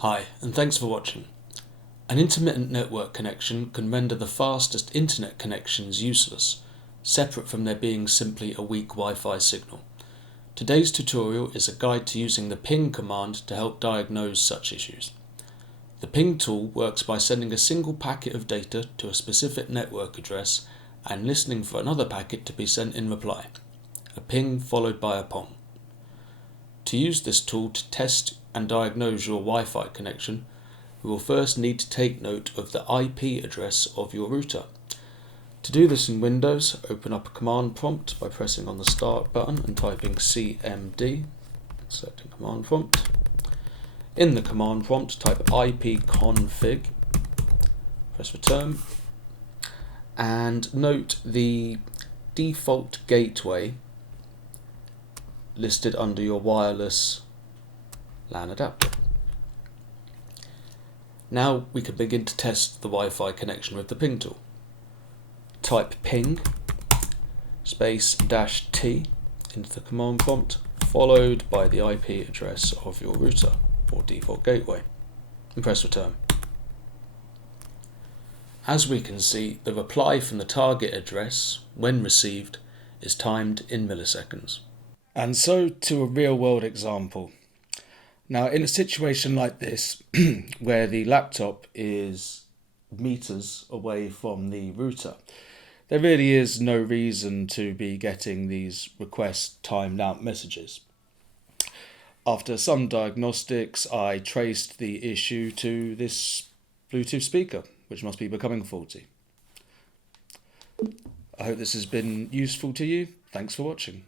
Hi, and thanks for watching. An intermittent network connection can render the fastest internet connections useless, separate from there being simply a weak Wi-Fi signal. Today's tutorial is a guide to using the ping command to help diagnose such issues. The ping tool works by sending a single packet of data to a specific network address and listening for another packet to be sent in reply, a ping followed by a pong. To use this tool to test and diagnose your Wi-Fi connection, we will first need to take note of the IP address of your router. To do this in Windows, open up a command prompt by pressing on the Start button and typing CMD, selecting command prompt. In the command prompt, type ipconfig, press return, and note the default gateway listed under your wireless LAN adapter. Now we can begin to test the Wi-Fi connection with the ping tool. Type ping space -t into the command prompt, followed by the IP address of your router or default gateway, and press return. As we can see, the reply from the target address, when received, is timed in milliseconds. And so to a real-world example. Now, in a situation like this, where the laptop is meters away from the router, there really is no reason to be getting these request timed out messages. After some diagnostics, I traced the issue to this Bluetooth speaker, which must be becoming faulty. I hope this has been useful to you. Thanks for watching.